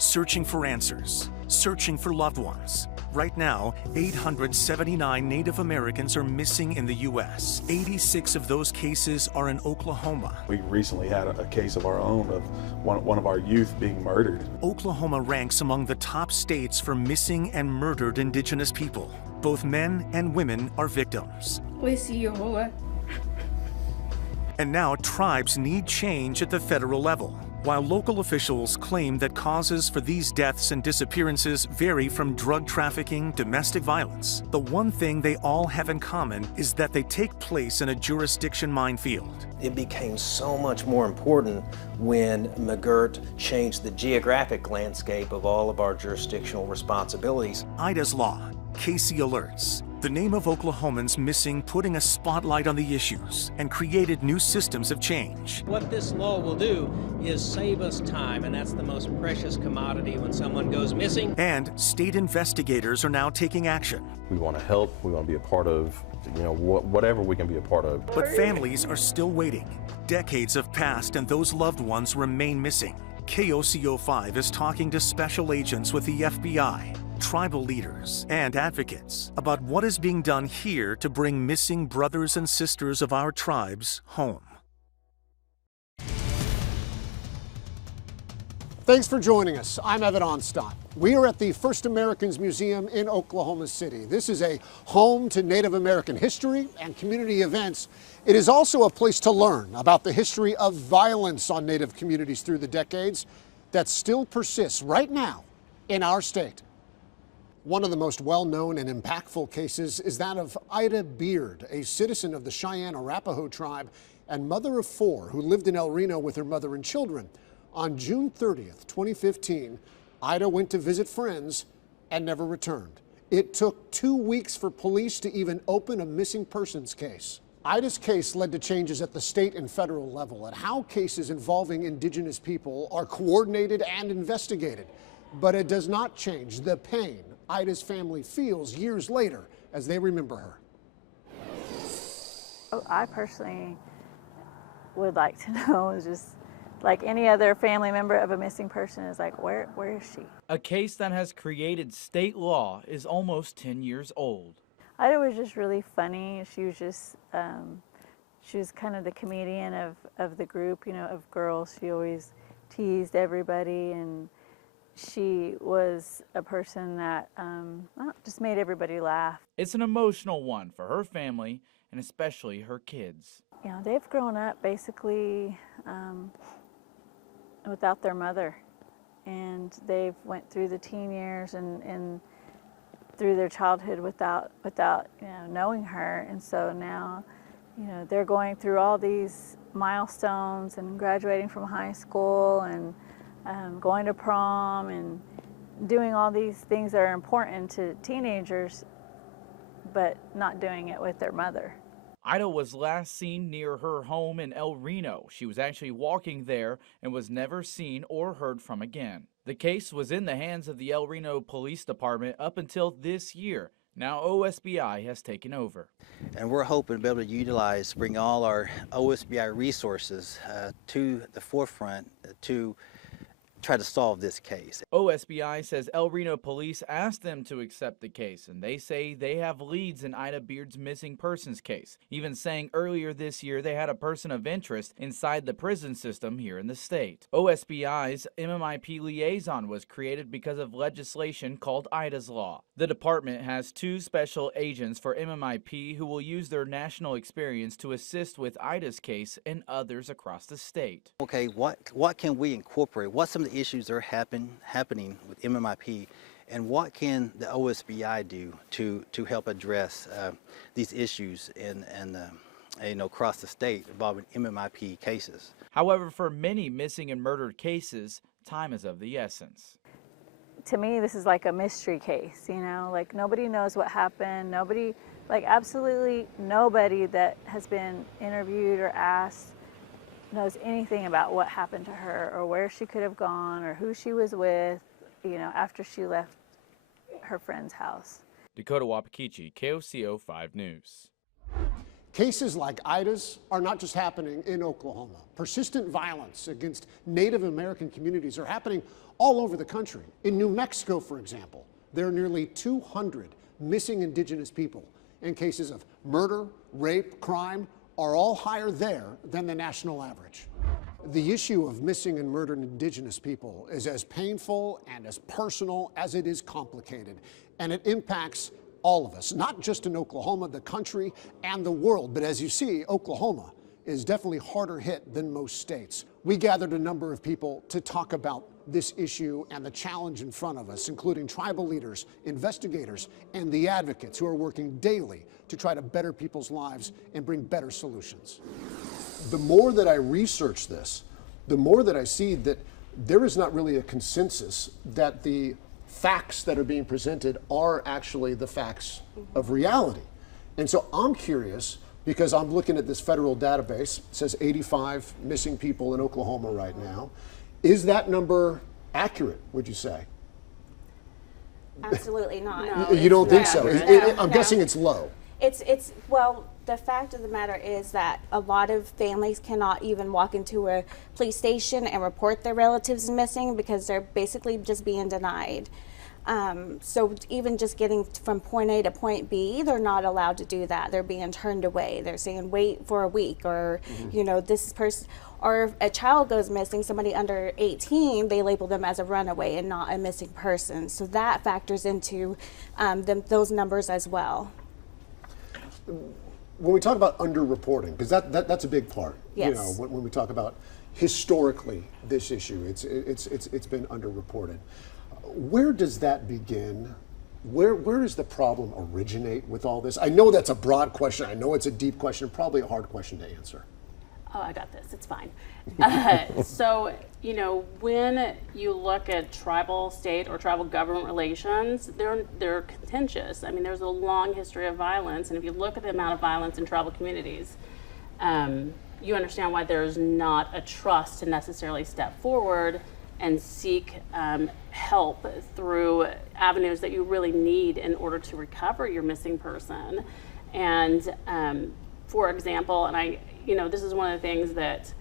searching for answers, searching for loved ones. Right now, 879 Native Americans are missing in the U.S. 86 of those cases are in Oklahoma. We recently had a case of our own of one of our youth being murdered. Oklahoma ranks among the top states for missing and murdered Indigenous people. Both men and women are victims. We see you, Hoa. And now tribes need change at the federal level. While local officials claim that causes for these deaths and disappearances vary from drug trafficking, domestic violence, the one thing they all have in common is that they take place in a jurisdiction minefield. It became so much more important when McGirt changed the geographic landscape of all of our jurisdictional responsibilities. Ida's Law, Casey Alerts. The name of Oklahomans missing putting a spotlight on the issues and created new systems of change. What this law will do is save us time, and that's the most precious commodity when someone goes missing. And state investigators are now taking action. We want to help, we want to be a part of, whatever we can be a part of. But families are still waiting. Decades have passed and those loved ones remain missing. KOCO5 is talking to special agents with the FBI, tribal leaders, and advocates about what is being done here to bring missing brothers and sisters of our tribes home. Thanks for joining us. I'm Evan Onstott. We are at the First Americans Museum in Oklahoma City. This is a home to Native American history and community events. It is also a place to learn about the history of violence on Native communities through the decades that still persists right now in our state. One of the most well-known and impactful cases is that of Ida Beard, a citizen of the Cheyenne Arapaho tribe and mother of 4 who lived in El Reno with her mother and children. On June 30th, 2015, Ida went to visit friends and never returned. It took 2 weeks for police to even open a missing persons case. Ida's case led to changes at the state and federal level and how cases involving Indigenous people are coordinated and investigated. But it does not change the pain Ida's family feels years later as they remember her. I personally would like to know, just like any other family member of a missing person, is like, where is she? A case that has created state law is almost 10 years old. Ida was just really funny. She was just, she was kind of the comedian of the group, of girls. She always teased everybody, and she was a person that just made everybody laugh. It's an emotional one for her family and especially her kids. They've grown up basically without their mother, and they've went through the teen years and through their childhood without knowing her, and so now they're going through all these milestones and graduating from high school and going to prom and doing all these things that are important to teenagers, but not doing it with their mother. Ida was last seen near her home in El Reno. She was actually walking there and was never seen or heard from again. The case was in the hands of the El Reno Police Department up until this year. Now OSBI has taken over. And we're hoping to be able to bring all our OSBI resources to the forefront to try to solve this case. OSBI says El Reno police asked them to accept the case, and they say they have leads in Ida Beard's missing persons case, even saying earlier this year they had a person of interest inside the prison system here in the state. OSBI's MMIP liaison was created because of legislation called Ida's Law. The department has 2 special agents for MMIP who will use their national experience to assist with Ida's case and others across the state. Okay, what can we incorporate? What's some of the issues that are happening with MMIP, and what can the OSBI do to help address these issues and across the state involving MMIP cases? However, for many missing and murdered cases, time is of the essence. To me, this is like a mystery case, like nobody knows what happened. Nobody, like absolutely nobody that has been interviewed or asked knows anything about what happened to her or where she could have gone or who she was with, after she left her friend's house. Dakota Wapakichi, KOCO 5 News. Cases like Ida's are not just happening in Oklahoma. Persistent violence against Native American communities are happening all over the country. In New Mexico, for example, there are nearly 200 missing indigenous people, and cases of murder, rape, crime are all higher there than the national average. The issue of missing and murdered indigenous people is as painful and as personal as it is complicated, and it impacts all of us, not just in Oklahoma, the country and the world. But as you see, Oklahoma is definitely harder hit than most states. We gathered a number of people to talk about this issue and the challenge in front of us, including tribal leaders, investigators, and the advocates who are working daily to try to better people's lives and bring better solutions. The more that I research this, the more that I see that there is not really a consensus that the facts that are being presented are actually the facts of reality. And so I'm curious, because I'm looking at this federal database, it says 85 missing people in Oklahoma right now. Is that number accurate, would you say? Absolutely not. No, you don't think so? I'm guessing it's low. Well, the fact of the matter is that a lot of families cannot even walk into a police station and report their relatives missing because they're basically just being denied. So even just getting from point A to point B, they're not allowed to do that. They're being turned away. They're saying wait for a week, or you know, this person, or if a child goes missing, somebody under 18, they label them as a runaway and not a missing person. So that factors into those numbers as well. When we talk about underreporting, because that's a big part. Yes. You know, when we talk about historically this issue, it's been underreported. Where does that begin? Where does the problem originate with all this? I know that's a broad question. I know it's a deep question, probably a hard question to answer. Oh, I got this. It's fine. So, you know, when you look at tribal state or tribal government relations, they're contentious. I mean, there's a long history of violence, and if you look at the amount of violence in tribal communities, you understand why there's not a trust to necessarily step forward and seek help through avenues that you really need in order to recover your missing person. And for example, and you know, this is one of the things that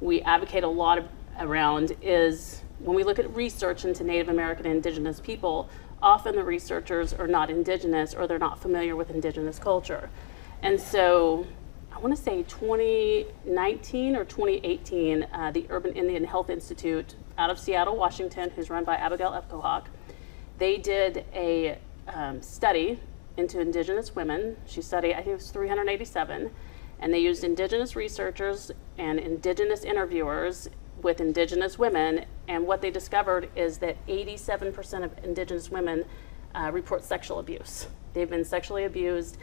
we advocate a lot around, is when we look at research into Native American and Indigenous people, often the researchers are not Indigenous or they're not familiar with Indigenous culture. And so I want to say 2019 or 2018, the Urban Indian Health Institute out of Seattle, Washington, who's run by Abigail Epcohawk, they did a study into Indigenous women. She studied, I think it was 387, and they used Indigenous researchers and Indigenous interviewers with Indigenous women, and what they discovered is that 87% of Indigenous women report sexual abuse. They've been sexually abused,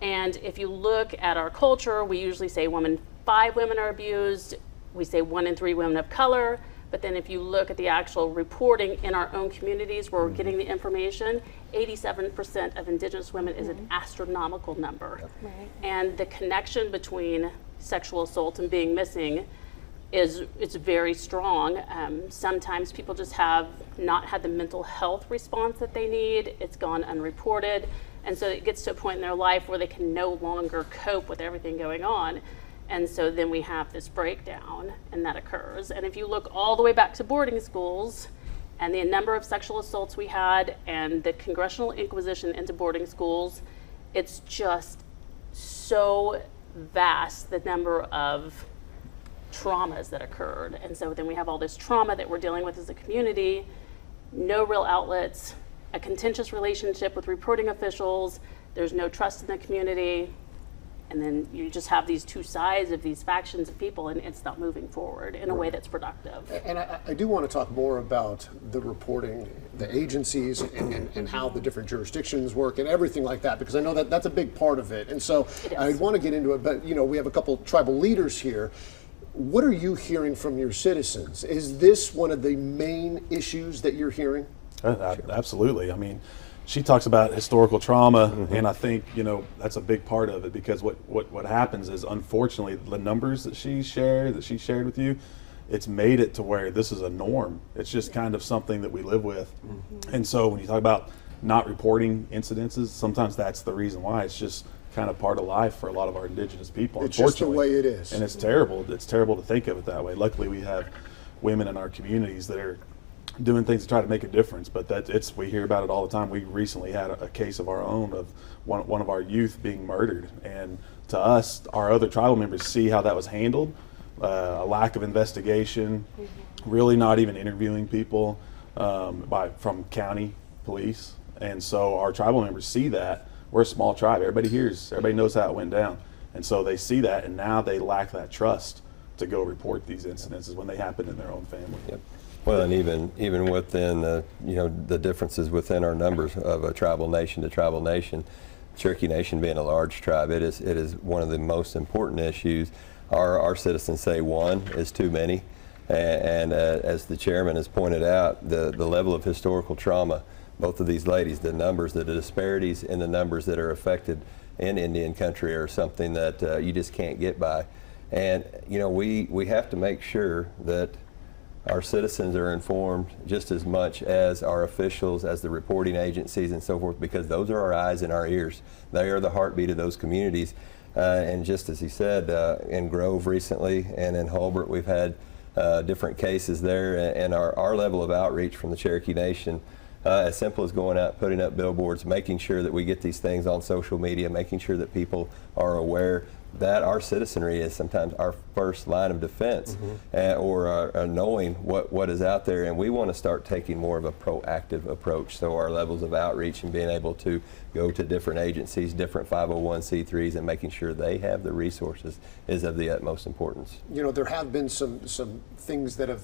and if you look at our culture, we usually say 5 women are abused, we say 1 in 3 women of color, but then if you look at the actual reporting in our own communities where we're getting the information, 87% of Indigenous women is an astronomical number. Right. And the connection between sexual assault and being missing it's very strong. Sometimes people just have not had the mental health response that they need. It's gone unreported. And so it gets to a point in their life where they can no longer cope with everything going on. And so then we have this breakdown, and that occurs. And if you look all the way back to boarding schools and the number of sexual assaults we had and the Congressional Inquisition into boarding schools, it's just so vast, the number of traumas that occurred. And so then we have all this trauma that we're dealing with as a community, no real outlets, a contentious relationship with reporting officials, there's no trust in the community, and then you just have these two sides of these factions of people, and it's not moving forward in a way that's productive. And I do want to talk more about the reporting, the agencies, and how the different jurisdictions work and everything like that, because I know that that's a big part of it. And so I want to get into it, but you know, we have a couple tribal leaders here. What are you hearing from your citizens? Is this one of the main issues that you're hearing? Absolutely. I mean, she talks about historical trauma, and I think, you know, that's a big part of it, because what happens is, unfortunately, the numbers that she shared with you, it's made it to where this is a norm. It's just kind of something that we live with. And so when you talk about not reporting incidences, sometimes that's the reason why. It's just kind of part of life for a lot of our indigenous people. It's just the unfortunately. way it is. And it's terrible. It's terrible to think of it that way. Luckily, we have women in our communities that are doing things to try to make a difference, but we hear about it all the time. We recently had a case of our own of one of our youth being murdered, and to us, our other tribal members see how that was handled, a lack of investigation, really not even interviewing people from county police, and so our tribal members see that. We're a small tribe. Everybody knows how it went down, and so they see that, and now they lack that trust to go report these incidences when they happen in their own family. Yep. Well, and even within the differences within our numbers of a tribal nation to tribal nation, Cherokee Nation being a large tribe, it is one of the most important issues. Our citizens say one is too many, and as the chairman has pointed out, the level of historical trauma, both of these ladies, the disparities in the numbers that are affected in Indian country are something that you just can't get by. And we have to make sure that our citizens are informed just as much as our officials, as the reporting agencies and so forth, because those are our eyes and our ears. They are the heartbeat of those communities. And just as he said, in Grove recently and in Hulbert, we've had different cases there, and our level of outreach from the Cherokee Nation, as simple as going out, putting up billboards, making sure that we get these things on social media, making sure that people are aware that our citizenry is sometimes our first line of defense, or knowing what is out there, and we want to start taking more of a proactive approach. So our levels of outreach and being able to go to different agencies, different 501c3s, and making sure they have the resources is of the utmost importance. There have been some things that have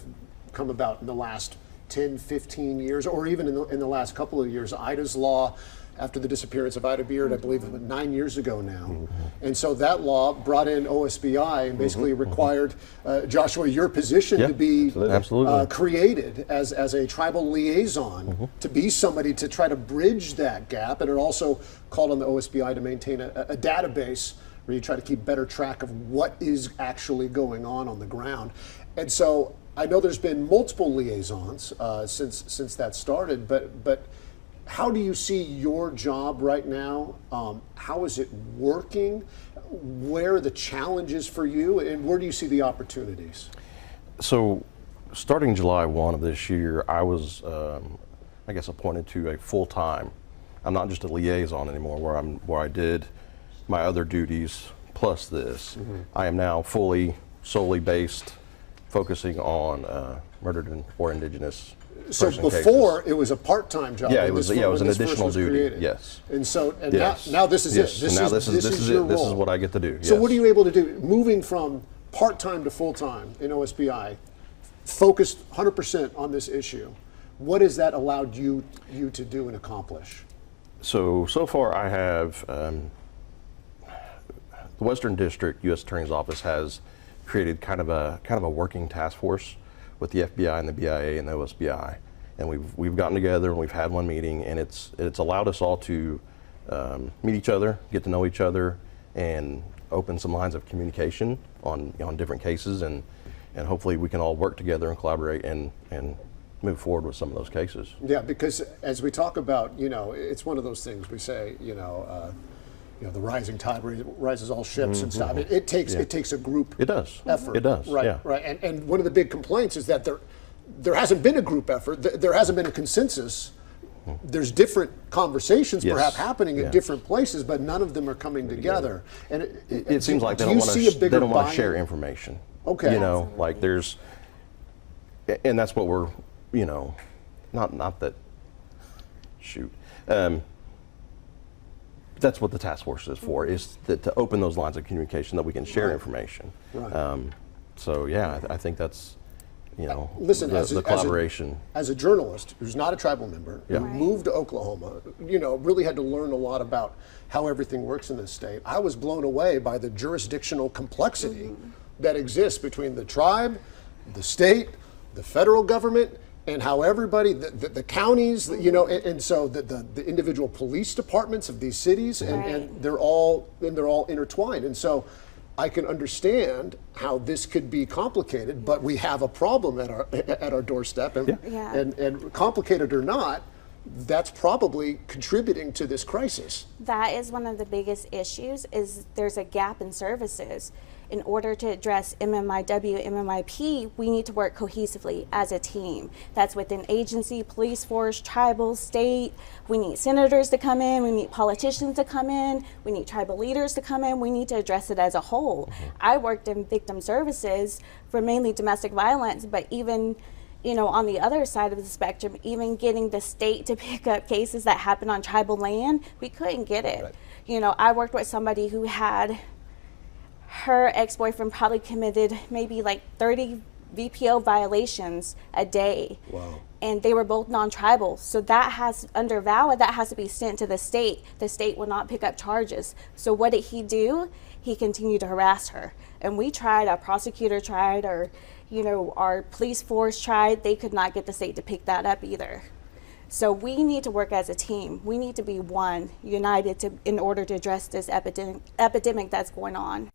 come about in the last 10, 15 years, or even in the last couple of years. Ida's law, after the disappearance of Ida Beard, I believe 9 years ago now. And so that law brought in OSBI and basically required, Joshua, your position to be created as a tribal liaison, to be somebody to try to bridge that gap. And it also called on the OSBI to maintain a database where you try to keep better track of what is actually going on the ground. And so I know there's been multiple liaisons since that started, but how do you see your job right now? How is it working? Where are the challenges for you, and where do you see the opportunities? So, starting July 1 of this year, I was, I guess, appointed to a full-time. I'm not just a liaison anymore, where I did my other duties plus this. I am now solely based, focusing on murdered or indigenous. So before it was a part-time job. Yeah, it was an additional duty. Yes. And so now this is it. This is your role. This is what I get to do. So what are you able to do, moving from part-time to full-time in OSBI, focused 100% on this issue? What has that allowed you to do and accomplish? So far I have the Western District U.S. Attorney's Office has created kind of a working task force with the FBI and the BIA and the OSBI, and we've gotten together and we've had one meeting, and it's allowed us all to meet each other, get to know each other, and open some lines of communication on different cases, and hopefully we can all work together and collaborate and move forward with some of those cases. Yeah, because as we talk about, it's one of those things we say, the rising tide rises all ships and stuff. It takes a group. It does. Effort. It does. Right. Yeah. Right. And one of the big complaints is that there hasn't been a group effort. There hasn't been a consensus. There's different conversations perhaps happening in different places, but none of them are coming together. And it seems like they don't want to share information. Okay. Like there's, and that's what we're, not that. Shoot. That's what the task force is for, is to open those lines of communication that we can share information. Right. So yeah, I think that's, listen, the collaboration. As a journalist who's not a tribal member, who moved to Oklahoma, really had to learn a lot about how everything works in this state. I was blown away by the jurisdictional complexity that exists between the tribe, the state, the federal government, and how everybody, the counties, and so the individual police departments of these cities, and they're all intertwined. And so I can understand how this could be complicated, but we have a problem at our doorstep, and complicated or not, that's probably contributing to this crisis. That is one of the biggest issues, is there's a gap in services. In order to address MMIW, MMIP, we need to work cohesively as a team. That's within agency, police force, tribal, state. We need senators to come in, we need politicians to come in, we need tribal leaders to come in. We need to address it as a whole. I worked in victim services for mainly domestic violence, but even on the other side of the spectrum, even getting the state to pick up cases that happen on tribal land, we couldn't get it. Right. I worked with somebody who had her ex-boyfriend probably committed maybe like 30 VPO violations a day. Wow. And they were both non-tribal. So that has, under VAWA, that has to be sent to the state. The state will not pick up charges. So what did he do? He continued to harass her. And we tried, our prosecutor tried, or our police force tried. They could not get the state to pick that up either. So we need to work as a team. We need to be one, united in order to address this epidemic that's going on.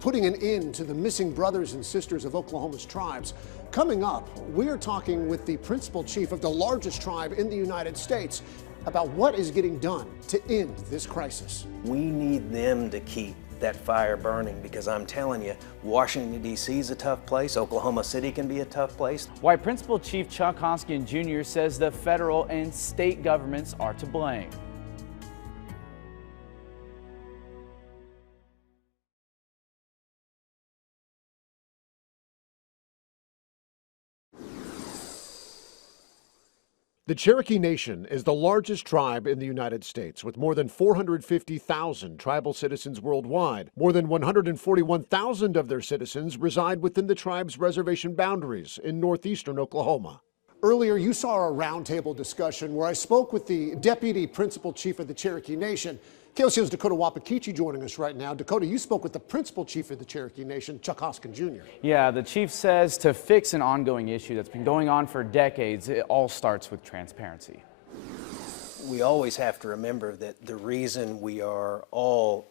Putting an end to the missing brothers and sisters of Oklahoma's tribes. Coming up, we are talking with the principal chief of the largest tribe in the United States about what is getting done to end this crisis. We need them to keep that fire burning, because I'm telling you, Washington, D.C. is a tough place. Oklahoma City can be a tough place. Why Principal Chief Chuck Hoskin Jr. says the federal and state governments are to blame. The Cherokee Nation is the largest tribe in the United States, with more than 450,000 tribal citizens worldwide. More than 141,000 of their citizens reside within the tribe's reservation boundaries in northeastern Oklahoma. Earlier, you saw a roundtable discussion where I spoke with the Deputy Principal Chief of the Cherokee Nation. KOCO's Dakota Wapakichi joining us right now. Dakota, you spoke with the Principal Chief of the Cherokee Nation, Chuck Hoskin Jr. Yeah, the chief says to fix an ongoing issue that's been going on for decades, it all starts with transparency. We always have to remember that the reason we are all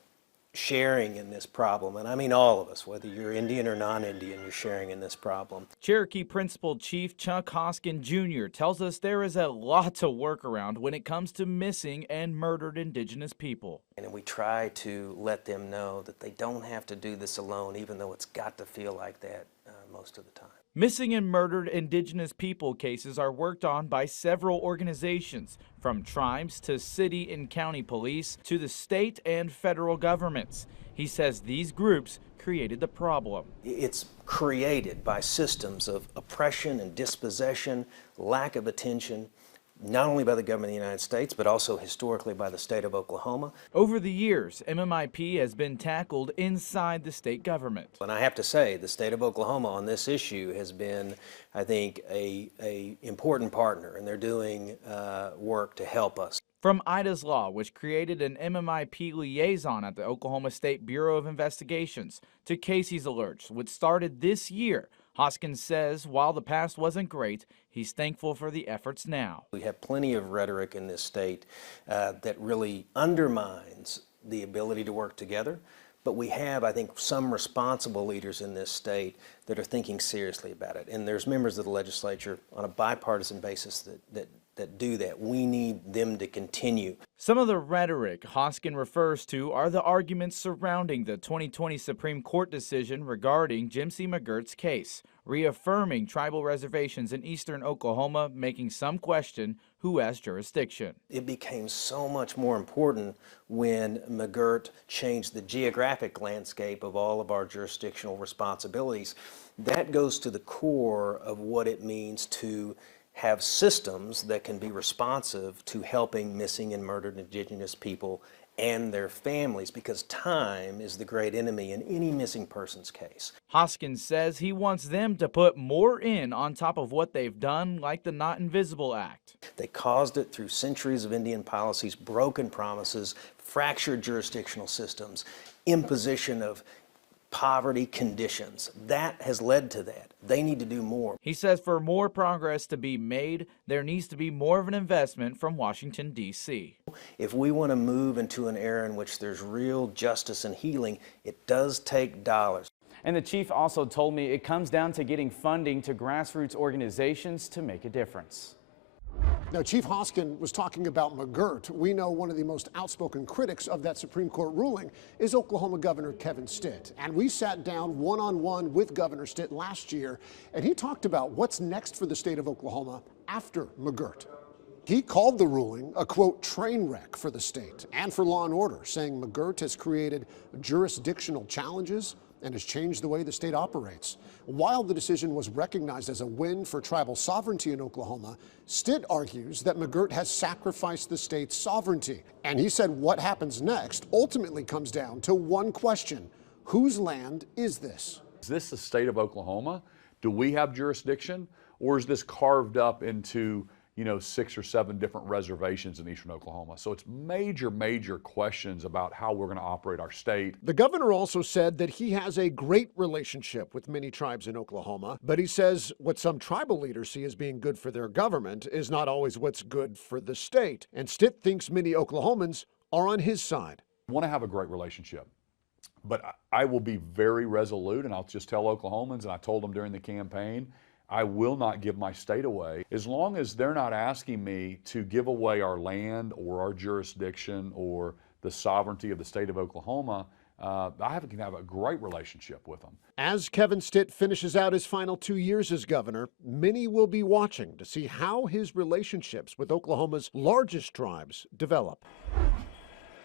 sharing in this problem, and I mean all of us, whether you're Indian or non-Indian, you're sharing in this problem. Cherokee Principal Chief Chuck Hoskin Jr. tells us there is a lot to work around when it comes to missing and murdered Indigenous people. And we try to let them know that they don't have to do this alone, even though it's got to feel like that most of the time. Missing and murdered Indigenous people cases are worked on by several organizations, from tribes to city and county police to the state and federal governments. He says these groups created the problem. It's created by systems of oppression and dispossession, lack of attention, not only by the government of the United States, but also historically by the state of Oklahoma. Over the years, MMIP has been tackled inside the state government. And I have to say, the state of Oklahoma on this issue has been, I think, a important partner, and they're doing work to help us. From Ida's Law, which created an MMIP liaison at the Oklahoma State Bureau of Investigations, to Casey's Alerts, which started this year, Hoskins says while the past wasn't great, he's thankful for the efforts now. We have plenty of rhetoric in this state that really undermines the ability to work together, but we have, I think, some responsible leaders in this state that are thinking seriously about it. And there's members of the legislature on a bipartisan basis that do that. We need them to continue. Some of the rhetoric Hoskin refers to are the arguments surrounding the 2020 Supreme Court decision regarding Jim C. McGirt's case, reaffirming tribal reservations in eastern Oklahoma, making some question who has jurisdiction. It became so much more important when McGirt changed the geographic landscape of all of our jurisdictional responsibilities. That goes to the core of what it means to have systems that can be responsive to helping missing and murdered Indigenous people and their families, because time is the great enemy in any missing persons case. Hoskins says he wants them to put more in on top of what they've done, like the Not Invisible Act. They caused it through centuries of Indian policies, broken promises, fractured jurisdictional systems, imposition of poverty conditions. That has led to that. They need to do more. He says for more progress to be made, there needs to be more of an investment from Washington, D.C. If we want to move into an era in which there's real justice and healing, it does take dollars. And the chief also told me it comes down to getting funding to grassroots organizations to make a difference. Now, Chief Hoskin was talking about McGirt. We know one of the most outspoken critics of that Supreme Court ruling is Oklahoma Governor Kevin Stitt. And we sat down one-on-one with Governor Stitt last year, and he talked about what's next for the state of Oklahoma after McGirt. He called the ruling a, quote, train wreck for the state and for law and order, saying McGirt has created jurisdictional challenges and has changed the way the state operates. While the decision was recognized as a win for tribal sovereignty in Oklahoma, Stitt argues that McGirt has sacrificed the state's sovereignty. And he said what happens next ultimately comes down to one question: whose land is this? Is this the state of Oklahoma? Do we have jurisdiction? Or is this carved up into 6 or 7 different reservations in eastern Oklahoma? So it's major questions about how we're going to operate our state. The governor also said that he has a great relationship with many tribes in Oklahoma, but he says what some tribal leaders see as being good for their government is not always what's good for the state. And Stitt thinks many Oklahomans are on his side. I want to have a great relationship, but I will be very resolute, and I'll just tell Oklahomans, and I told them during the campaign, I will not give my state away as long as they're not asking me to give away our land or our jurisdiction or the sovereignty of the state of Oklahoma. I can have a great relationship with them. As Kevin Stitt finishes out his final 2 years as governor, many will be watching to see how his relationships with Oklahoma's largest tribes develop.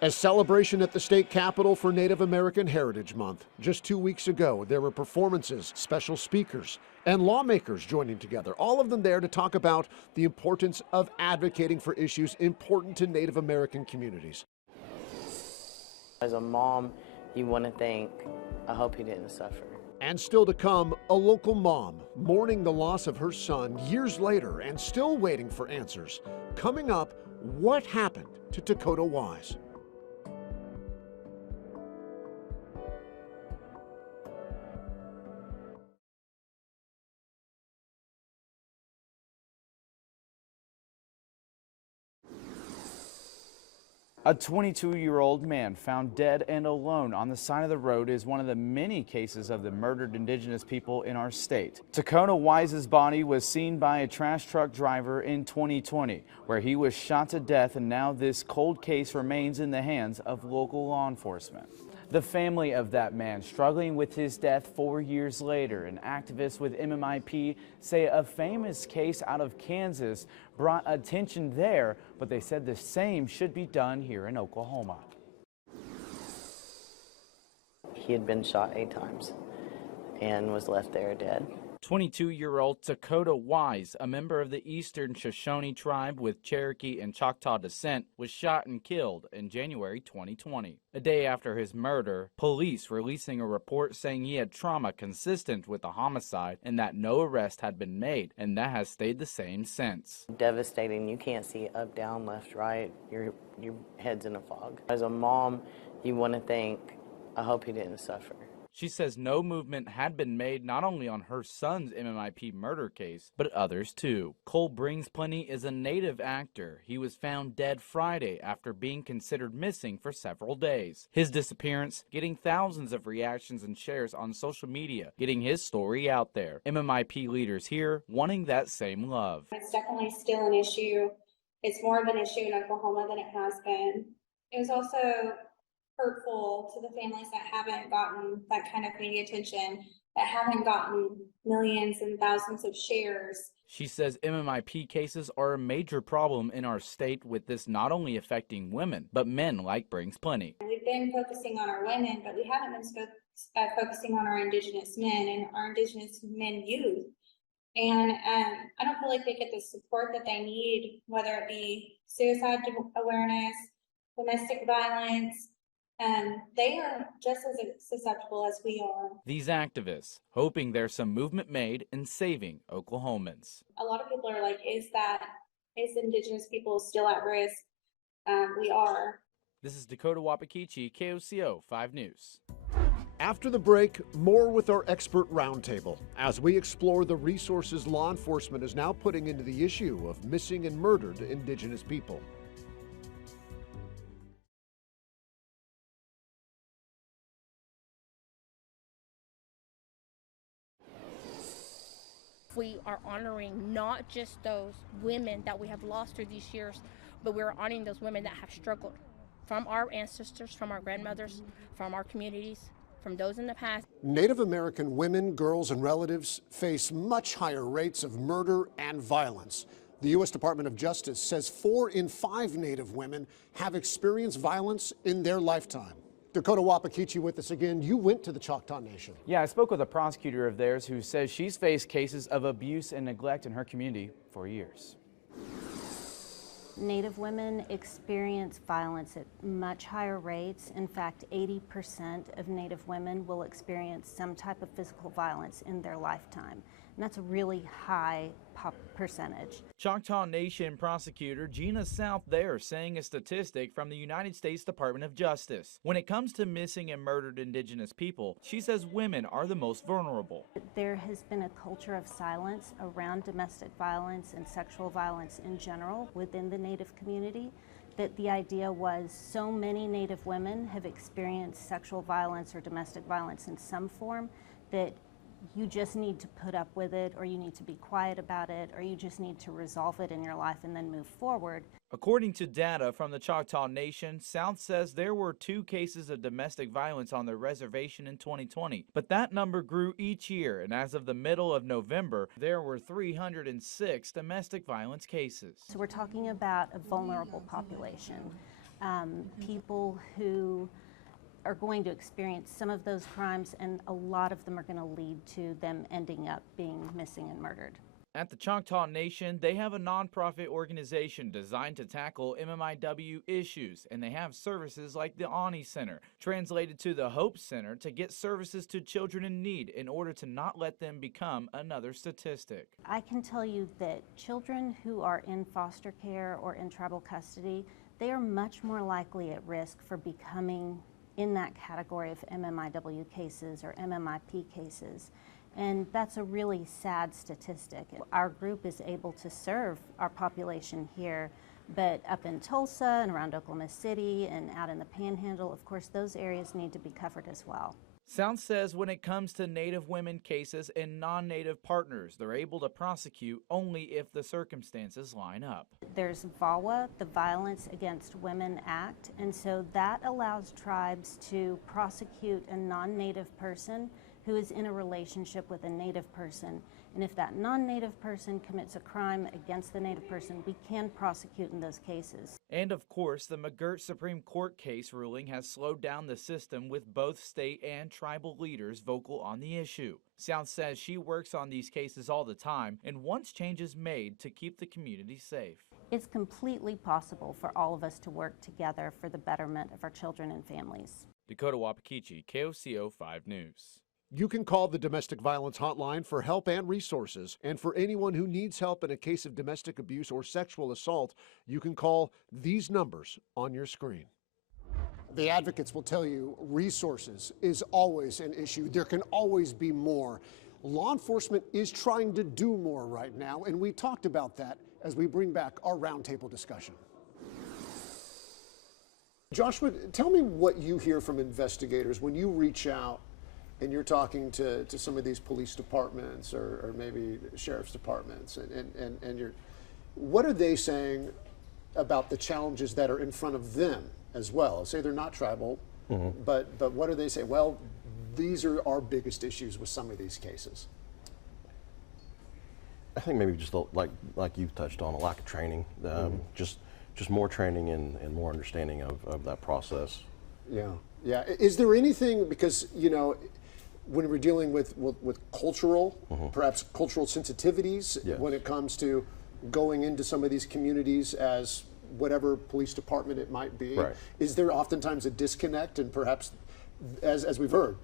A celebration at the state capitol for Native American Heritage Month. Just 2 weeks ago, there were performances, special speakers, and lawmakers joining together, all of them there to talk about the importance of advocating for issues important to Native American communities. As a mom, you want to think, I hope he didn't suffer. And still to come, a local mom mourning the loss of her son years later and still waiting for answers. Coming up, what happened to Dakota Wise? A 22-year-old man found dead and alone on the side of the road is one of the many cases of the murdered indigenous people in our state. Dakota Wise's body was seen by a trash truck driver in 2020, where he was shot to death, and now this cold case remains in the hands of local law enforcement. The family of that man struggling with his death 4 years later, and activists with MMIP say a famous case out of Kansas brought attention there, but they said the same should be done here in Oklahoma. He had been shot 8 times and was left there dead. 22-year-old Dakota Wise, a member of the Eastern Shoshone tribe with Cherokee and Choctaw descent, was shot and killed in January 2020. A day after his murder, police releasing a report saying he had trauma consistent with the homicide and that no arrest had been made, and that has stayed the same since. Devastating. You can't see up, down, left, right. Your head's in a fog. As a mom, you want to think, I hope he didn't suffer. She says no movement had been made not only on her son's MMIP murder case, but others too. Cole Brings Plenty is a Native actor. He was found dead Friday after being considered missing for several days. His disappearance getting thousands of reactions and shares on social media, getting his story out there. MMIP leaders here wanting that same love. It's definitely still an issue. It's more of an issue in Oklahoma than it has been. It was also hurtful to the families that haven't gotten that kind of media attention, that haven't gotten millions and thousands of shares. She says MMIP cases are a major problem in our state, with this not only affecting women, but men like Brings Plenty. We've been focusing on our women, but we haven't been focusing on our Indigenous men and our Indigenous men youth. And I don't feel like they get the support that they need, whether it be suicide awareness, domestic violence. They are just as susceptible as we are. These activists hoping there's some movement made in saving Oklahomans. A lot of people are like, is Indigenous people still at risk? We are. This is Dakota Wapakichi, KOCO 5 News. After the break, more with our expert roundtable as we explore the resources law enforcement is now putting into the issue of missing and murdered Indigenous people. We are honoring not just those women that we have lost through these years, but we're honoring those women that have struggled from our ancestors, from our grandmothers, from our communities, from those in the past. Native American women, girls, and relatives face much higher rates of murder and violence. The U.S. Department of Justice says 4 in 5 Native women have experienced violence in their lifetime. Dakota Wapakichi with us again. You went to the Choctaw Nation. Yeah, I spoke with a prosecutor of theirs who says she's faced cases of abuse and neglect in her community for years. Native women experience violence at much higher rates. In fact, 80% of Native women will experience some type of physical violence in their lifetime. And that's a really high percentage. Choctaw Nation prosecutor Gina South there saying a statistic from the United States Department of Justice. When it comes to missing and murdered Indigenous people, she says women are the most vulnerable. There has been a culture of silence around domestic violence and sexual violence in general within the Native community, that the idea was so many Native women have experienced sexual violence or domestic violence in some form that you just need to put up with it, or you need to be quiet about it, or you just need to resolve it in your life and then move forward. According to data from the Choctaw Nation, South says there were 2 cases of domestic violence on their reservation in 2020, but that number grew each year, and as of the middle of November, there were 306 domestic violence cases. So we're talking about a vulnerable population, people who are going to experience some of those crimes, and a lot of them are going to lead to them ending up being missing and murdered. At the Choctaw Nation, they have a nonprofit organization designed to tackle MMIW issues, and they have services like the Ani Center, translated to the Hope Center, to get services to children in need in order to not let them become another statistic. I can tell you that children who are in foster care or in tribal custody, they are much more likely at risk for becoming in that category of MMIW cases or MMIP cases. And that's a really sad statistic. Our group is able to serve our population here, but up in Tulsa and around Oklahoma City and out in the Panhandle, of course, those areas need to be covered as well. South says when it comes to Native women cases and non-Native partners, they're able to prosecute only if the circumstances line up. There's VAWA, the Violence Against Women Act, and so that allows tribes to prosecute a non-Native person who is in a relationship with a Native person. And if that non-Native person commits a crime against the Native person, we can prosecute in those cases. And of course, the McGirt Supreme Court case ruling has slowed down the system, with both state and tribal leaders vocal on the issue. South says she works on these cases all the time and wants changes made to keep the community safe. It's completely possible for all of us to work together for the betterment of our children and families. Dakota Wapakichi, KOCO 5 News. You can call the Domestic Violence Hotline for help and resources. And for anyone who needs help in a case of domestic abuse or sexual assault, you can call these numbers on your screen. The advocates will tell you resources is always an issue. There can always be more. Law enforcement is trying to do more right now, and we talked about that as we bring back our roundtable discussion. Joshua, tell me what you hear from investigators when you reach out and you're talking to some of these police departments or maybe sheriff's departments, and you're, what are they saying about the challenges that are in front of them as well? Say they're not tribal, but what do they say? Well, these are our biggest issues with some of these cases. I think maybe just like you've touched on, a lack of training, just more training and more understanding of that process. Yeah, yeah. Is there anything, because you know, when we're dealing with cultural, perhaps cultural sensitivities, when it comes to going into some of these communities as whatever police department it might be, is there oftentimes a disconnect, and perhaps, as we've heard,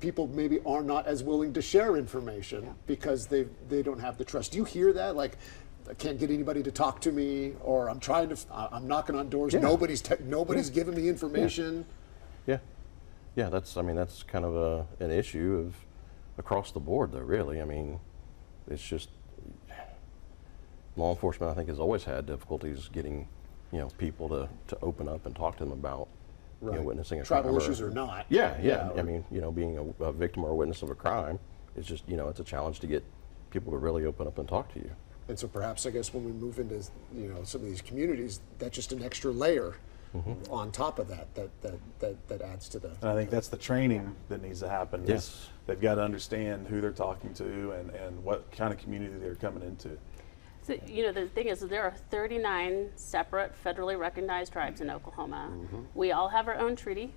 people maybe are not as willing to share information because they don't have the trust? Do you hear that? Like, I can't get anybody to talk to me, or I'm knocking on doors, nobody's giving me information. Yeah, that's kind of an issue of across the board, though, really. I mean, it's just law enforcement, I think, has always had difficulties getting, people to open up and talk to them about witnessing a crime. Tribal issues or not. Yeah. I mean, being a victim or a witness of a crime, it's just, it's a challenge to get people would really open up and talk to you. And so perhaps, I guess, when we move into, you know, some of these communities, that's just an extra layer on top of that adds to the. And I think that's the training that needs to happen. is Yes. They've got to understand who they're talking to and what kind of community they're coming into. So, you know, the thing is, there are 39 separate federally recognized tribes in Oklahoma. We all have our own treaty,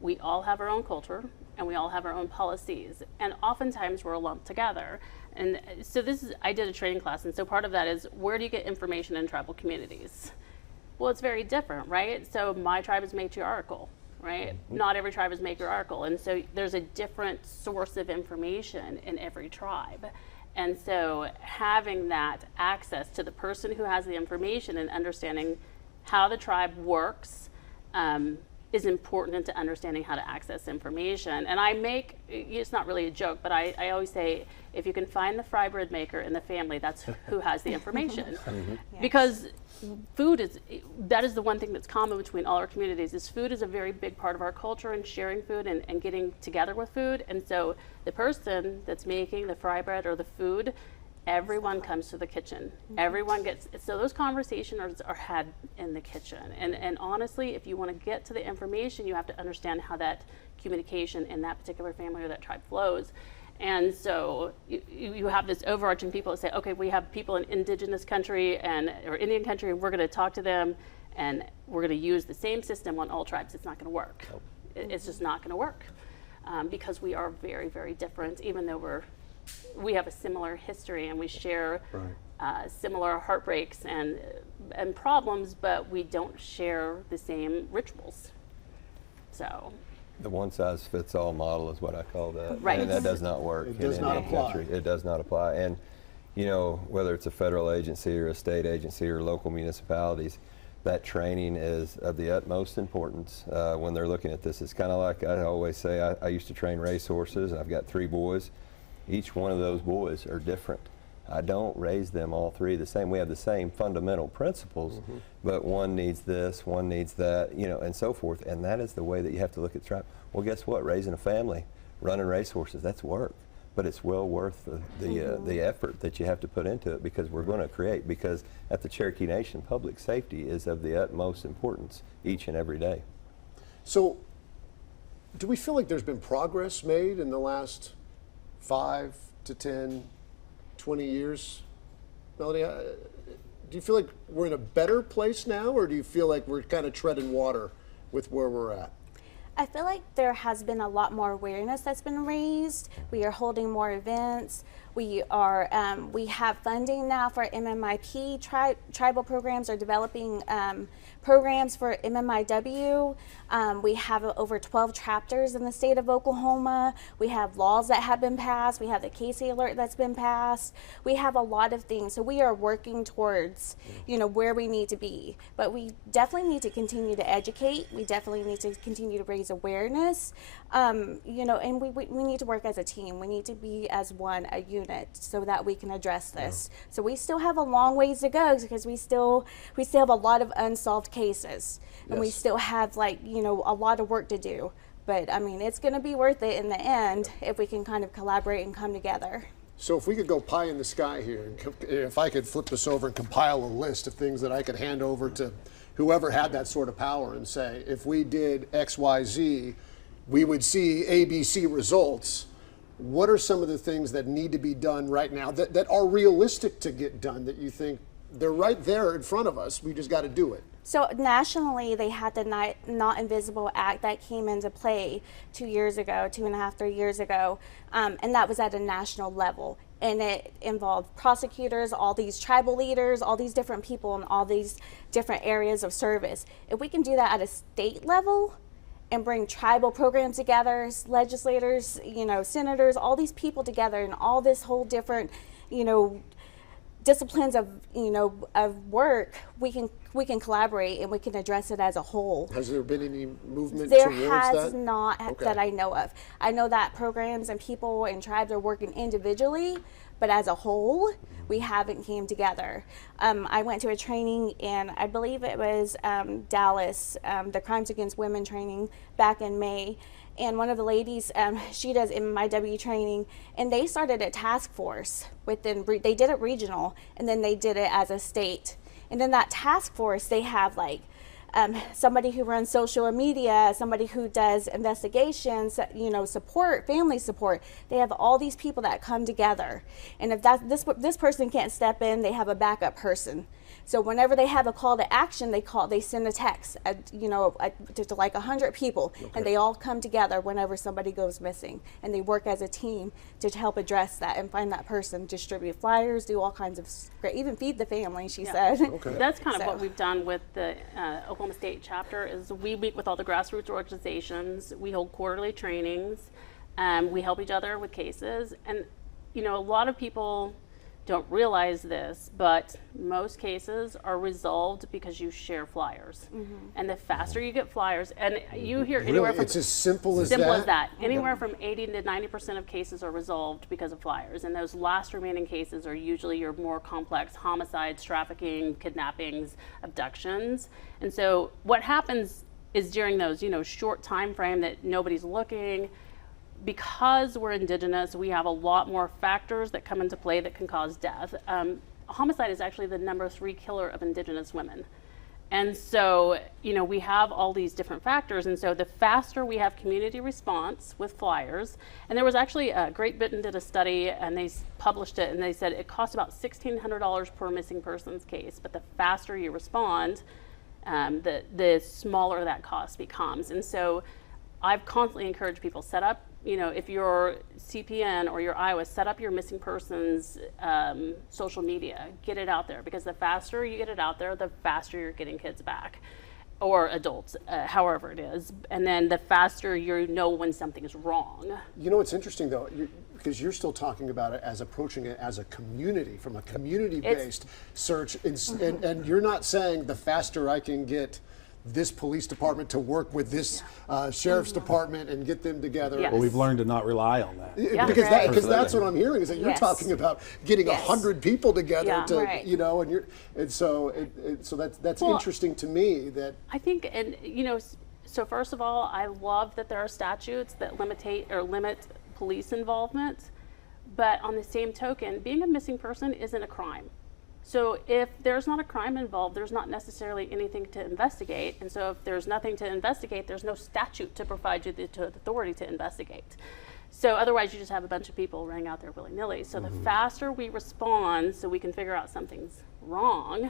we all have our own culture, and we all have our own policies. And oftentimes we're lumped together. And so I did a training class, and so part of that is, where do you get information in tribal communities? Well, it's very different, right? So my tribe is matriarchal, right? Not every tribe is matriarchal. And so there's a different source of information in every tribe. And so having that access to the person who has the information and understanding how the tribe works is important into understanding how to access information. And it's not really a joke, but I always say, if you can find the fry bread maker in the family, that's who has the information. Because that is the one thing that's common between all our communities, is food is a very big part of our culture, and sharing food and getting together with food. And so the person that's making the fry bread or the food, everyone comes to the kitchen. Everyone so those conversations are had in the kitchen. And honestly, if you want to get to the information, you have to understand how that communication in that particular family or that tribe flows. And so you have this overarching people that say, okay, we have people in indigenous country or Indian country, and we're going to talk to them, and we're going to use the same system on all tribes. It's not going to work. It's just not going to work because we are very, very different, even though we have a similar history and we share similar heartbreaks and problems, but we don't share the same rituals. So. The one-size-fits-all model is what I call that. Right. And that does not work in Indian country. It does not apply. And, you know, whether it's a federal agency or a state agency or local municipalities, that training is of the utmost importance when they're looking at this. It's kind of like I always say, I used to train racehorses, and I've got 3 boys. Each one of those boys are different. I don't raise them all 3 the same. We have the same fundamental principles, but one needs this, one needs that, you know, and so forth. And that is the way that you have to look at tribe. Well, guess what? Raising a family, running racehorses, that's work, but it's well worth the effort that you have to put into it, because we're going to create. Because at the Cherokee Nation, public safety is of the utmost importance each and every day. So, do we feel like there's been progress made in the last 5 to 10, 20 years, Melody? Do you feel like we're in a better place now, or do you feel like we're kind of treading water with where we're at? I feel like there has been a lot more awareness that's been raised. We are holding more events. We have funding now for MMIP. Tribal programs are developing programs for MMIW. We have over 12 chapters in the state of Oklahoma. We have laws that have been passed. We have the Casey Alert that's been passed. We have a lot of things. So we are working towards, you know, where we need to be. But we definitely need to continue to educate. We definitely need to continue to raise awareness. You know, and we need to work as a team. We need to be as one, a unit, so that we can address this. So we still have a long ways to go, because we still have a lot of unsolved cases, and we still have, like, you know, a lot of work to do. But I mean, it's going to be worth it in the end if we can kind of collaborate and come together. So if we could go pie in the sky here, and if I could flip this over and compile a list of things that I could hand over to whoever had that sort of power and say, if we did X, Y, Z, we would see ABC results. What are some of the things that need to be done right now that are realistic to get done, that you think they're right there in front of us, we just got to do it? So nationally, they had the Not Invisible Act that came into play 2 years ago, 2.5, 3 years ago, and that was at a national level. And it involved prosecutors, all these tribal leaders, all these different people in all these different areas of service. If we can do that at a state level and bring tribal programs together, legislators, you know, senators, all these people together, and all this whole different, you know, disciplines of, you know, of work, we can collaborate and we can address it as a whole. Has there been any movement there towards that? There has not, that I know of. I know that programs and people and tribes are working individually, but as a whole, we haven't came together. I went to a training in, I believe it was Dallas, the Crimes Against Women training back in May. and one of the ladies, she does MMIW training, and they started a task force within, they did it regional, and then they did it as a state. And in that task force, they have like somebody who runs social media, somebody who does investigations, you know, support, family support. They have all these people that come together. And if this person can't step in, they have a backup person. So whenever they have a call to action, they send a text, to like 100 people, and they all come together whenever somebody goes missing, and they work as a team to help address that and find that person, distribute flyers, do all kinds of, even feed the family, she said. Okay. That's kind of what we've done with the Oklahoma State chapter is we meet with all the grassroots organizations, we hold quarterly trainings, we help each other with cases, and you know, a lot of people don't realize this, but most cases are resolved because you share flyers. And the faster you get flyers, and you hear anywhere from— It's as simple as that? Anywhere from 80 to 90% of cases are resolved because of flyers, and those last remaining cases are usually your more complex homicides, trafficking, kidnappings, abductions. And so what happens is during those, you know, short time frame that nobody's looking, because we're indigenous, we have a lot more factors that come into play that can cause death. Homicide is actually the #3 killer of indigenous women. And so, you know, we have all these different factors, and so the faster we have community response with flyers, and there was actually, Great Britain did a study, and they published it, and they said it costs about $1,600 per missing persons case, but the faster you respond, the smaller that cost becomes. And so I've constantly encouraged people, set up, you know, if you're CPN or your Iowa, set up your missing persons social media, get it out there, because the faster you get it out there, the faster you're getting kids back, or adults, however it is, and then the faster you know when something is wrong. You know, it's interesting though, because you're still talking about it as approaching it as a community, from a community-based search, and you're not saying the faster I can get this police department to work with this sheriff's department and get them together. Well, we've learned to not rely on that. Because that's what I'm hearing, is that you're talking about getting 100 people together to, you know, and so that's interesting to me. That I think, and you know, so first of all, I love that there are statutes that limit police involvement, but on the same token, being a missing person isn't a crime. So if there's not a crime involved, there's not necessarily anything to investigate. And so if there's nothing to investigate, there's no statute to provide you the authority to investigate. So otherwise you just have a bunch of people running out there willy-nilly. So the faster we respond, so we can figure out something's wrong,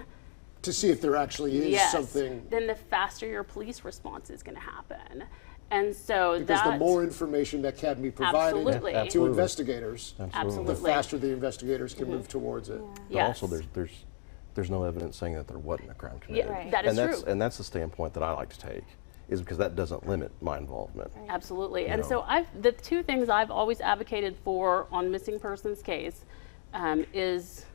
to see if there actually is something, then the faster your police response is going to happen. And so because the more information that can be provided to investigators, the faster the investigators can move towards it. But also there's no evidence saying that there wasn't a crime committed. That is true. And that's the standpoint that I like to take, is because that doesn't limit my involvement. Absolutely. And so the two things I've always advocated for on missing persons case is,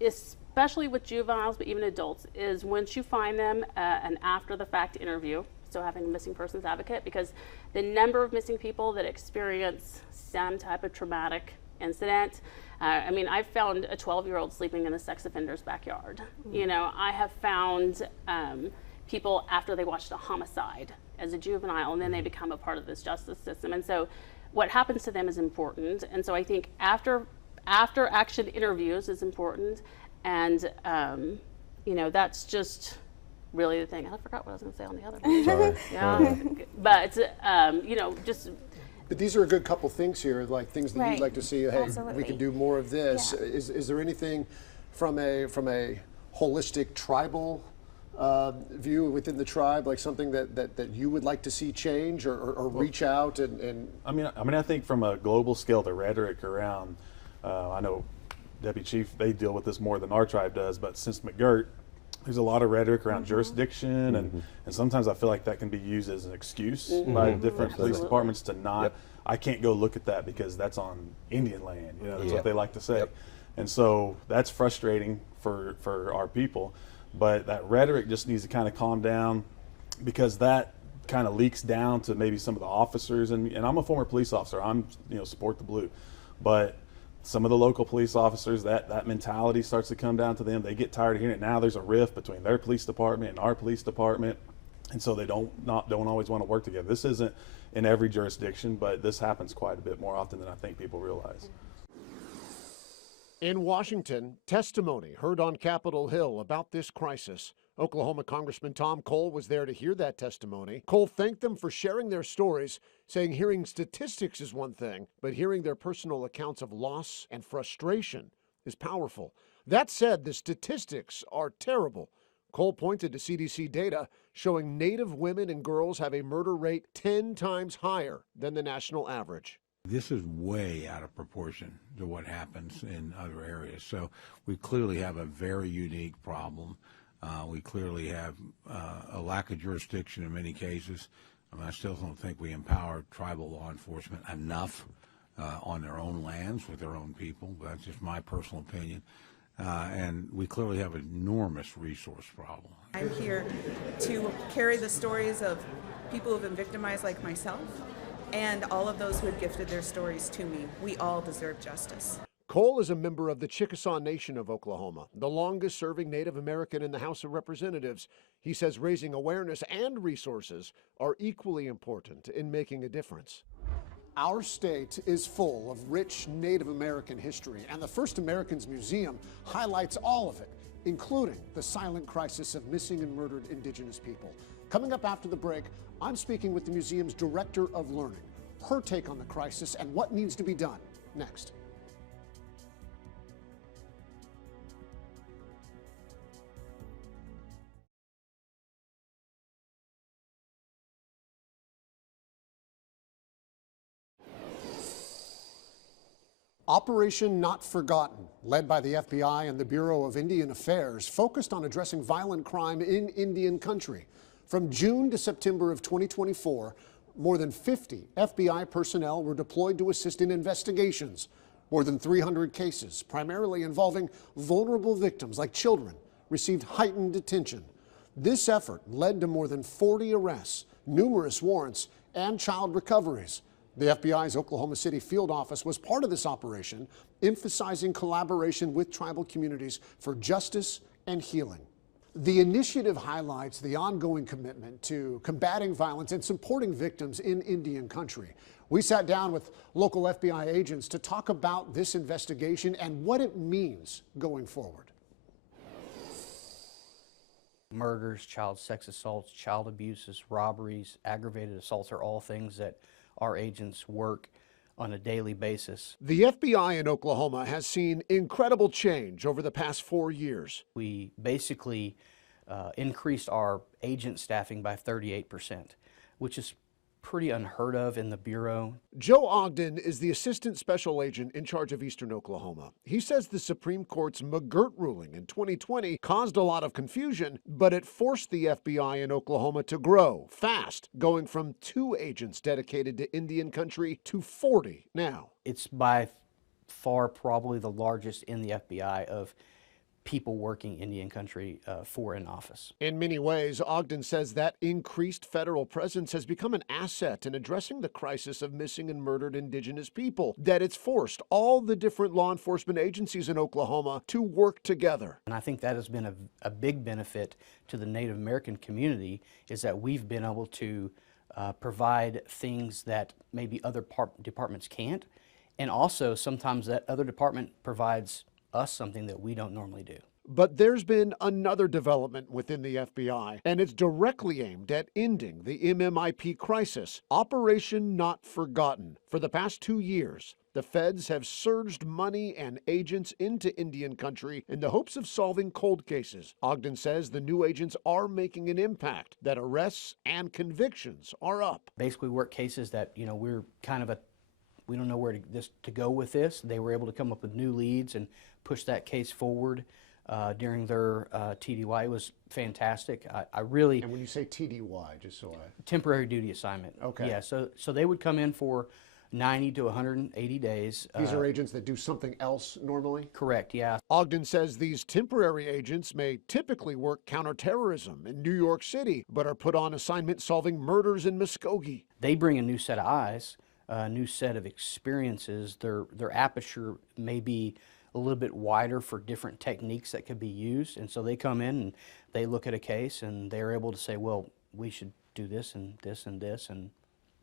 especially with juveniles, but even adults, is once you find them, an after the fact interview. So having a missing persons advocate, because the number of missing people that experience some type of traumatic incident, I mean, I've found a 12-year-old sleeping in a sex offender's backyard. You know, I have found people after they watched a homicide as a juvenile, and then they become a part of this justice system. And so what happens to them is important. And so I think after action interviews is important. And, you know, that's just really the thing. I forgot what I was going to say on the other one. But, you know, just... But these are a good couple things here, like things that you'd like to see, hey, we can do more of this. Is there anything from a holistic tribal view within the tribe, like something that you would like to see change or reach out and I mean, I think from a global scale, the rhetoric around, I know Deputy Chief, they deal with this more than our tribe does, but since McGirt, there's a lot of rhetoric around jurisdiction, and sometimes I feel like that can be used as an excuse by different police departments to not, I can't go look at that because that's on Indian land, you know, that's what they like to say. And so that's frustrating for our people, but that rhetoric just needs to kind of calm down, because that kind of leaks down to maybe some of the officers, and I'm a former police officer, I'm, you know, support the blue, but some of the local police officers, that mentality starts to come down to them. They get tired of hearing it. Now there's a rift between their police department and our police department. And so they don't always want to work together. This isn't in every jurisdiction, but this happens quite a bit more often than I think people realize. In Washington, testimony heard on Capitol Hill about this crisis. Oklahoma Congressman Tom Cole was there to hear that testimony. Cole thanked them for sharing their stories, saying hearing statistics is one thing, but hearing their personal accounts of loss and frustration is powerful. That said, the statistics are terrible. Cole pointed to CDC data showing Native women and girls have a murder rate 10 times higher than the national average. This is way out of proportion to what happens in other areas. So we clearly have a very unique problem. We clearly have a lack of jurisdiction in many cases. I still don't think we empower tribal law enforcement enough on their own lands with their own people. That's just my personal opinion. And we clearly have an enormous resource problem. I'm here to carry the stories of people who've been victimized like myself and all of those who have gifted their stories to me. We all deserve justice. Cole is a member of the Chickasaw Nation of Oklahoma, the longest serving Native American in the House of Representatives. He says raising awareness and resources are equally important in making a difference. Our state is full of rich Native American history, and the First Americans Museum highlights all of it, including the silent crisis of missing and murdered Indigenous people. Coming up after the break, I'm speaking with the museum's Director of Learning, her take on the crisis and what needs to be done. Next. Operation Not Forgotten, led by the FBI and the Bureau of Indian Affairs, focused on addressing violent crime in Indian country. From June to September of 2024, more than 50 FBI personnel were deployed to assist in investigations. More than 300 cases, primarily involving vulnerable victims like children, received heightened attention. This effort led to more than 40 arrests, numerous warrants, and child recoveries. The FBI's Oklahoma City field office was part of this operation, emphasizing collaboration with tribal communities for justice and healing. The initiative highlights the ongoing commitment to combating violence and supporting victims in Indian country. We sat down with local FBI agents to talk about this investigation and what it means going forward. Murders, child sex assaults, child abuses, robberies, aggravated assaults are all things that our agents work on a daily basis. The FBI in Oklahoma has seen incredible change over the past 4 years. We basically increased our agent staffing by 38%, which is pretty unheard of in the Bureau. Joe Ogden is the Assistant Special Agent in charge of Eastern Oklahoma. He says the Supreme Court's McGirt ruling in 2020 caused a lot of confusion, but it forced the FBI in Oklahoma to grow fast, going from 2 agents dedicated to Indian country to 40 now. It's by far probably the largest in the FBI of people working Indian country for an office. In many ways, Ogden says that increased federal presence has become an asset in addressing the crisis of missing and murdered Indigenous people, that it's forced all the different law enforcement agencies in Oklahoma to work together. And I think that has been a big benefit to the Native American community, is that we've been able to provide things that maybe other departments can't, and also sometimes that other department provides us something that we don't normally do. But there's been another development within the FBI, and it's directly aimed at ending the MMIP crisis. Operation Not Forgotten. For the past 2 years, the feds have surged money and agents into Indian country in the hopes of solving cold cases. Ogden says the new agents are making an impact, that arrests and convictions are up. Basically work cases that, we're kind of we don't know where to go with this. They were able to come up with new leads and push that case forward during their TDY. It was fantastic. I really... And when you say TDY, just so I... Temporary duty assignment. Okay. Yeah, so they would come in for 90 to 180 days. These are agents that do something else normally? Correct, yeah. Ogden says these temporary agents may typically work counterterrorism in New York City, but are put on assignment solving murders in Muskogee. They bring a new set of eyes, a new set of experiences. Their aperture may be a little bit wider for different techniques that could be used, and so they come in and they look at a case and they're able to say, well, we should do this and this and this, and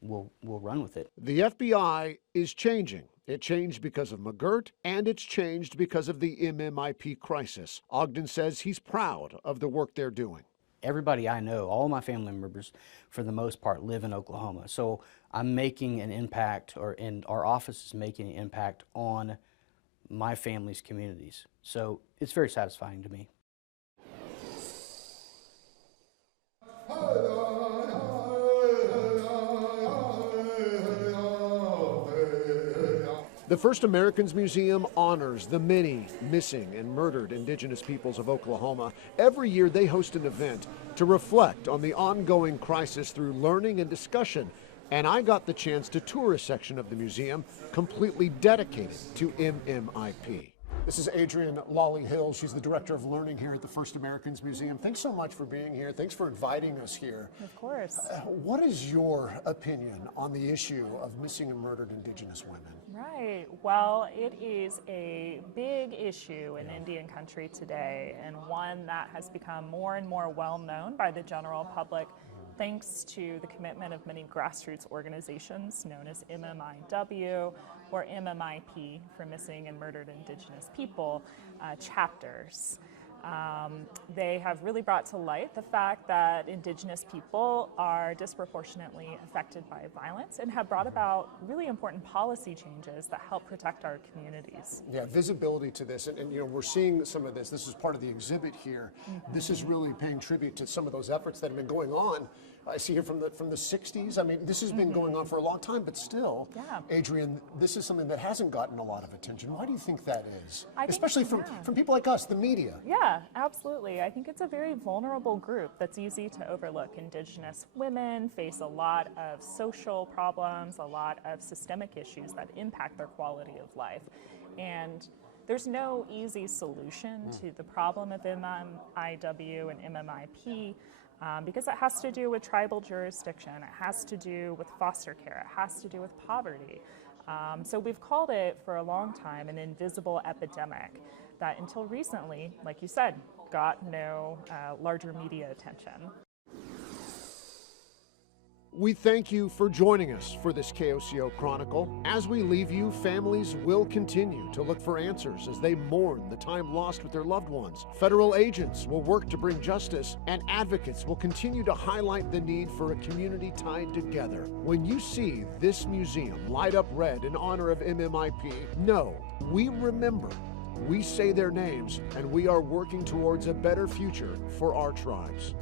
we'll run with it. The FBI is changing. It changed because of McGirt, and it's changed because of the MMIP crisis. Ogden says he's proud of the work they're doing. Everybody I know, all my family members, for the most part, live in Oklahoma. So I'm making an impact, and our office is making an impact on my family's communities. So it's very satisfying to me. The First Americans Museum honors the many missing and murdered indigenous peoples of Oklahoma. Every year they host an event to reflect on the ongoing crisis through learning and discussion. And I got the chance to tour a section of the museum completely dedicated to MMIP. This is Adrienne Lawley Hill. She's the Director of Learning here at the First Americans Museum. Thanks so much for being here. Thanks for inviting us here. Of course. What is your opinion on the issue of missing and murdered indigenous women? Right. Well, it is a big issue in Indian country today, and one that has become more and more well known by the general public thanks to the commitment of many grassroots organizations known as MMIW or MMIP for Missing and Murdered Indigenous People chapters. They have really brought to light the fact that Indigenous people are disproportionately affected by violence and have brought about really important policy changes that help protect our communities. Yeah, visibility to this, and you know, we're seeing some of this. This is part of the exhibit here. This is really paying tribute to some of those efforts that have been going on. I see here from the 60s. I mean, this has been going on for a long time, but still, Adrienne, this is something that hasn't gotten a lot of attention. Why do you think that is? Especially from people like us, the media. Yeah, absolutely. I think it's a very vulnerable group that's easy to overlook. Indigenous women face a lot of social problems, a lot of systemic issues that impact their quality of life. And there's no easy solution to the problem of MMIW and MMIP. Because it has to do with tribal jurisdiction, it has to do with foster care, it has to do with poverty. So we've called it for a long time an invisible epidemic that until recently, like you said, got no larger media attention. We thank you for joining us for this KOCO Chronicle. As we leave you, families will continue to look for answers as they mourn the time lost with their loved ones. Federal agents will work to bring justice, and advocates will continue to highlight the need for a community tied together. When you see this museum light up red in honor of MMIP, know we remember, we say their names, and we are working towards a better future for our tribes.